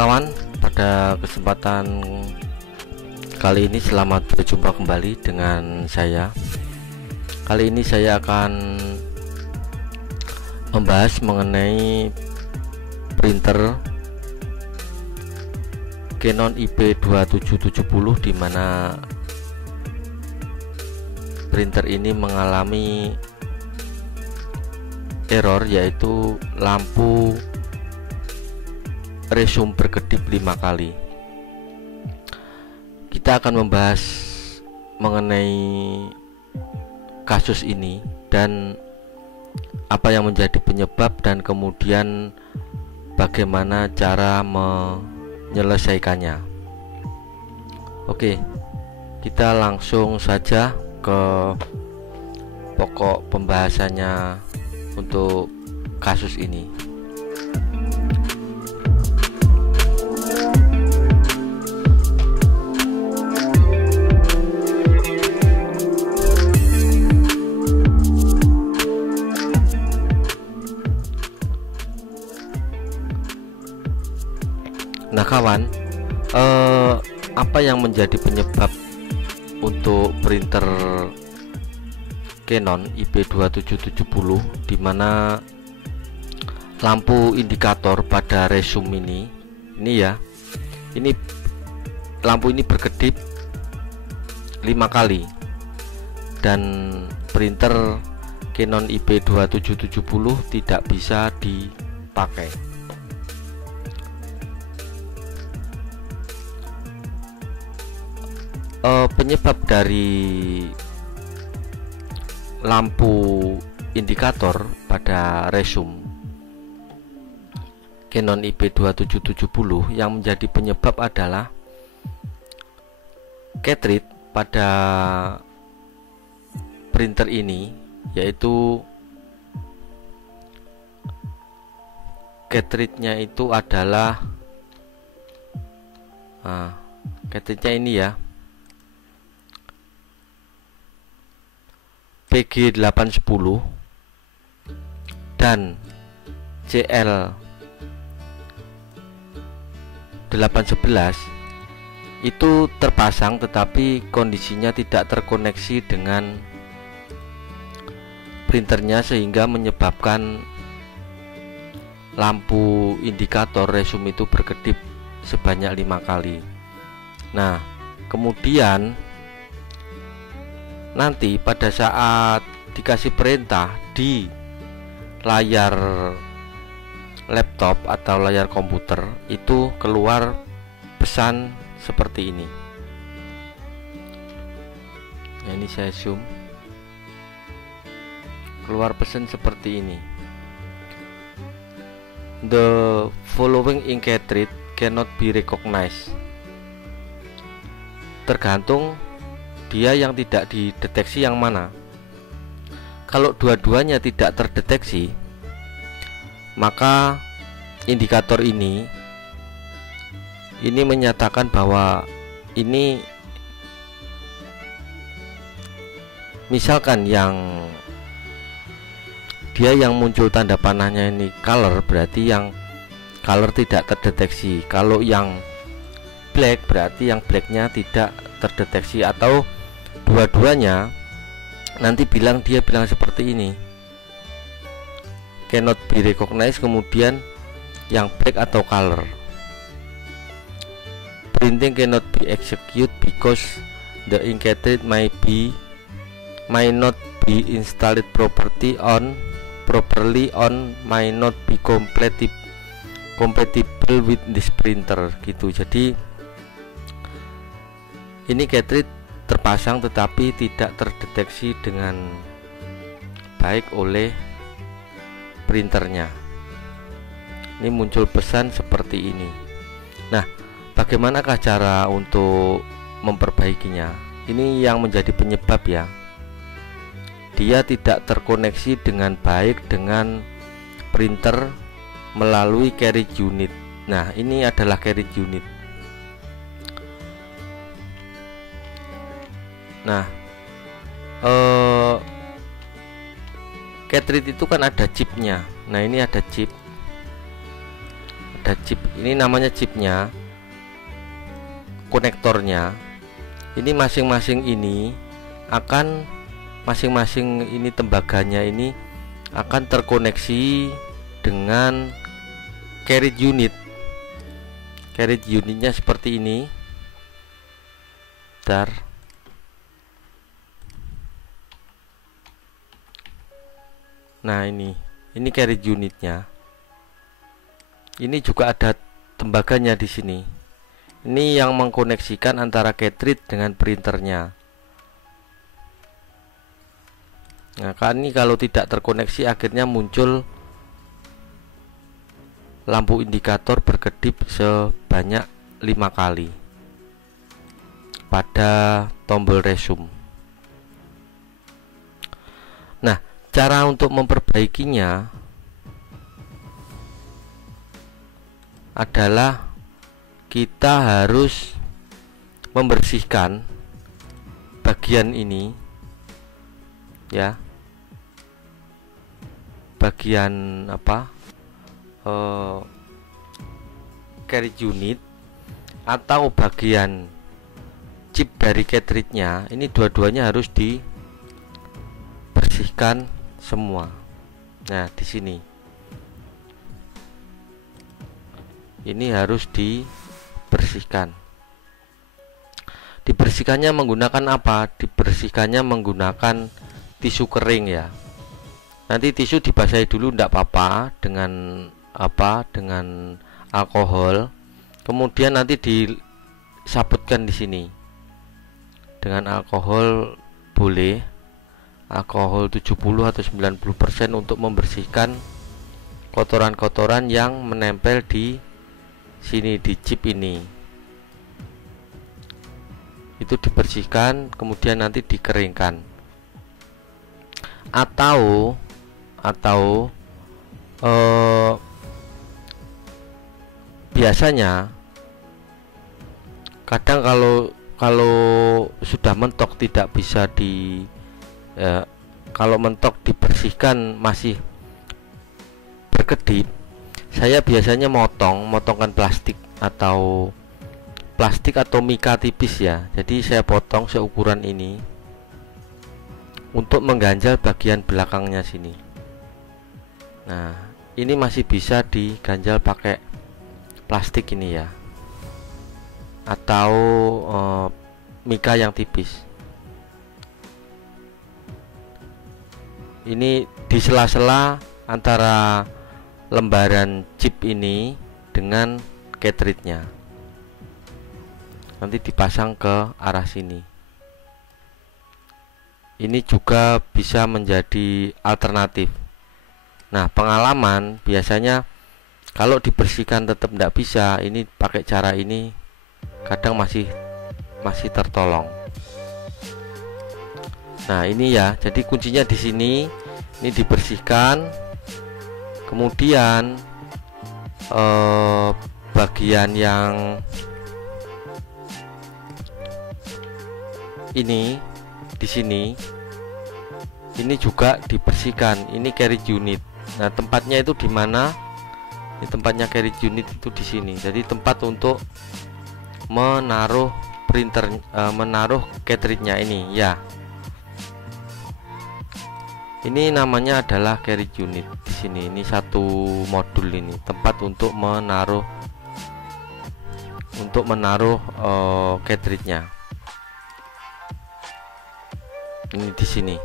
kawan, pada kesempatan kali ini selamat berjumpa kembali dengan saya. Kali ini saya akan membahas mengenai printer Canon IP2770, di mana printer ini mengalami error, yaitu lampu resume berkedip 5 kali. Kita akan membahas mengenai kasus ini dan apa yang menjadi penyebab, dan kemudian bagaimana cara menyelesaikannya. Oke, kita langsung saja ke pokok pembahasannya untuk kasus ini. Nah kawan, apa yang menjadi penyebab untuk printer Canon IP2770, di mana lampu indikator pada resume ini ya, ini lampu ini berkedip 5 kali, dan printer Canon IP2770 tidak bisa dipakai. Penyebab dari lampu indikator pada resume Canon IP2770 yang menjadi penyebab adalah cartridge pada printer ini, yaitu cartridge-nya itu adalah cartridge-nya ini ya, PG810 dan CL811 itu terpasang, tetapi kondisinya tidak terkoneksi dengan printernya, sehingga menyebabkan lampu indikator resume itu berkedip sebanyak 5 kali. Nah, kemudian nanti pada saat dikasih perintah di layar laptop atau layar komputer, itu keluar pesan seperti ini. Nah, ini saya zoom, keluar pesan seperti ini: the following ink cartridge cannot be recognized. Tergantung dia yang tidak dideteksi yang mana. Kalau dua-duanya tidak terdeteksi, maka indikator ini menyatakan bahwa ini, misalkan yang dia yang muncul tanda panahnya ini color, berarti yang color tidak terdeteksi. Kalau yang black, berarti yang blacknya tidak terdeteksi, atau dua-duanya nanti dia bilang seperti ini: cannot be recognized, kemudian yang black atau color. Printing cannot be executed because the ink cartridge may not be installed properly on may not be compatible with this printer, gitu. Jadi ini cartridge terpasang tetapi tidak terdeteksi dengan baik oleh printernya. Ini muncul pesan seperti ini. Nah, bagaimanakah cara untuk memperbaikinya? Ini yang menjadi penyebab ya, dia tidak terkoneksi dengan baik dengan printer melalui carriage unit. Nah, ini adalah carriage unit. Nah, cartridge itu kan ada chipnya. Nah, ini ada chip ada chip, ini namanya chipnya, konektornya. Ini masing-masing ini akan ini tembaganya ini akan terkoneksi dengan carriage unit. Carriage unitnya seperti ini. Bentar. Nah, ini carriage unitnya. Ini juga ada tembaganya di sini. Ini yang mengkoneksikan antara cartridge dengan printernya. Nah, kan ini kalau tidak terkoneksi akhirnya muncul lampu indikator berkedip sebanyak 5 kali pada tombol resume. Nah, cara untuk memperbaikinya adalah kita harus membersihkan bagian ini ya, bagian carriage unit atau bagian chip dari cartridge-nya. Ini dua-duanya harus dibersihkan semua. Nah, di sini ini harus dibersihkan. Dibersihkannya menggunakan apa? Dibersihkannya menggunakan tisu kering ya. Nanti tisu dibasahi dulu, tidak apa-apa, dengan dengan alkohol. Kemudian nanti disabutkan di sini dengan alkohol, boleh alkohol 70 atau 90% untuk membersihkan kotoran-kotoran yang menempel di sini, di chip ini. Itu dibersihkan, kemudian nanti dikeringkan. Atau biasanya kadang kalau sudah mentok tidak bisa kalau mentok dibersihkan masih berkedip, saya biasanya motongkan plastik atau mika tipis ya. Jadi saya potong seukuran ini untuk mengganjal bagian belakangnya sini. Nah, ini masih bisa diganjal pakai plastik ini ya, atau mika yang tipis. Ini di sela-sela antara lembaran chip ini dengan cartridge-nya. Nanti dipasang ke arah sini. Ini juga bisa menjadi alternatif. Nah, pengalaman biasanya kalau dibersihkan tetap tidak bisa, ini pakai cara ini kadang masih tertolong. Nah, ini ya, jadi kuncinya di sini. Ini dibersihkan, kemudian bagian yang ini di sini ini juga dibersihkan. Ini carriage unit. Nah, tempatnya itu di mana? Ini tempatnya carriage unit itu di sini. Jadi tempat untuk menaruh printer, menaruh cartridge-nya ini ya. Ini namanya adalah carriage unit di sini. Ini satu modul, ini tempat untuk menaruh cartridge-nya. Ini di sini.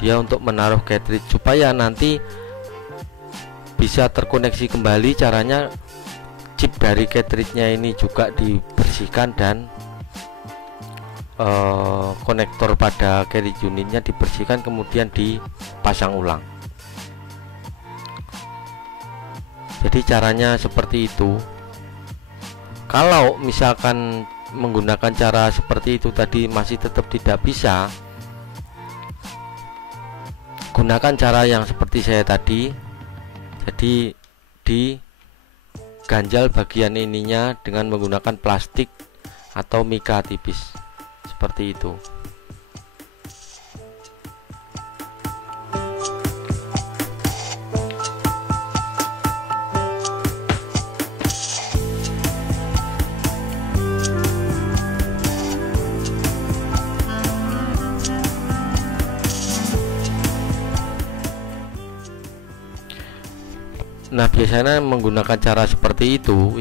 Dia untuk menaruh cartridge supaya nanti bisa terkoneksi kembali. Caranya chip dari cartridge-nya ini juga dibersihkan dan konektor pada carriage unitnya dibersihkan, kemudian dipasang ulang. Jadi caranya seperti itu. Kalau misalkan menggunakan cara seperti itu tadi masih tetap tidak bisa, gunakan cara yang seperti saya tadi. Jadi diganjal bagian ininya dengan menggunakan plastik atau mika tipis seperti itu. Nah, biasanya menggunakan cara seperti itu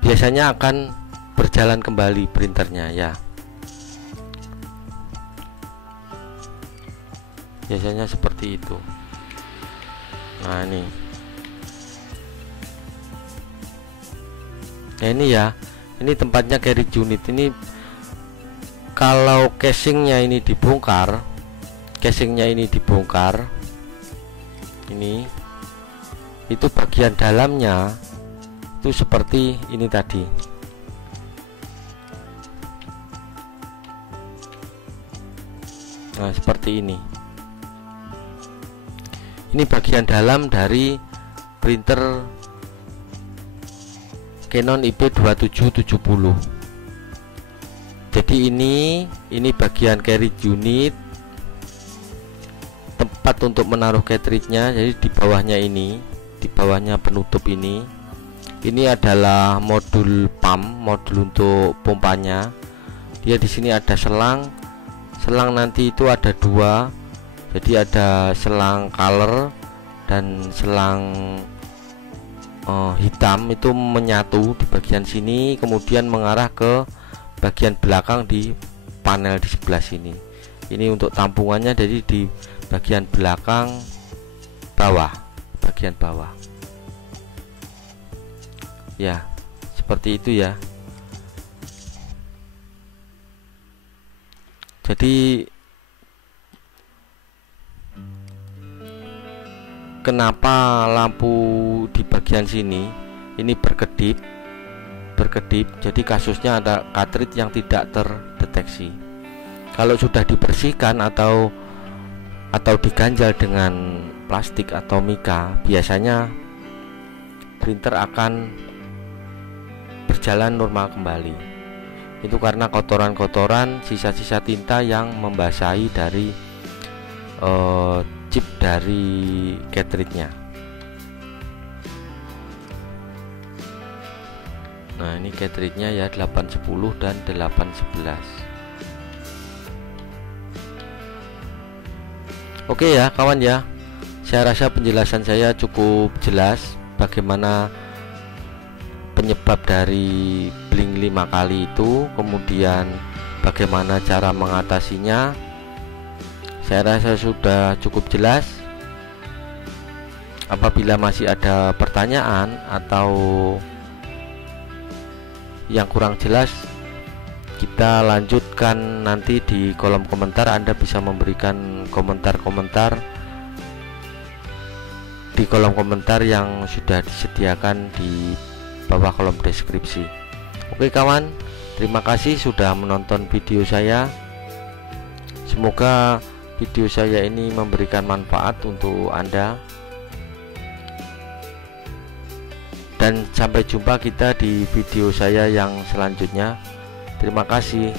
biasanya akan berjalan kembali printernya ya. Biasanya seperti itu. Nah, ini ya, ini tempatnya carriage unit. Ini kalau casingnya ini dibongkar, ini itu bagian dalamnya itu seperti ini tadi. Nah, seperti ini. Ini bagian dalam dari printer Canon IP2770. Jadi ini bagian carriage unit, tempat untuk menaruh cartridge-nya. Jadi di bawahnya penutup ini adalah modul pump, modul untuk pompanya. Dia di sini ada selang nanti itu ada dua. Jadi ada selang color dan selang hitam, itu menyatu di bagian sini, kemudian mengarah ke bagian belakang di panel di sebelah sini. Ini untuk tampungannya, jadi di bagian belakang bagian bawah ya, seperti itu ya. Jadi kenapa lampu di bagian sini ini berkedip, jadi kasusnya ada cartridge yang tidak terdeteksi. Kalau sudah dibersihkan atau diganjal dengan plastik atau mika, biasanya printer akan berjalan normal kembali. Itu karena kotoran-kotoran, sisa-sisa tinta yang membasahi dari chip dari cartridge-nya. Nah, ini cartridge-nya ya, 810 dan 811. Oke ya kawan ya, saya rasa penjelasan saya cukup jelas bagaimana penyebab dari bling 5 kali itu, kemudian bagaimana cara mengatasinya. Saya rasa sudah cukup jelas. Apabila masih ada pertanyaan atau yang kurang jelas, kita lanjutkan nanti di kolom komentar. Anda bisa memberikan komentar-komentar di kolom komentar yang sudah disediakan di bawah kolom deskripsi. Oke kawan, terima kasih sudah menonton video saya. Semoga video saya ini memberikan manfaat untuk Anda, dan sampai jumpa kita di video saya yang selanjutnya. Terima kasih.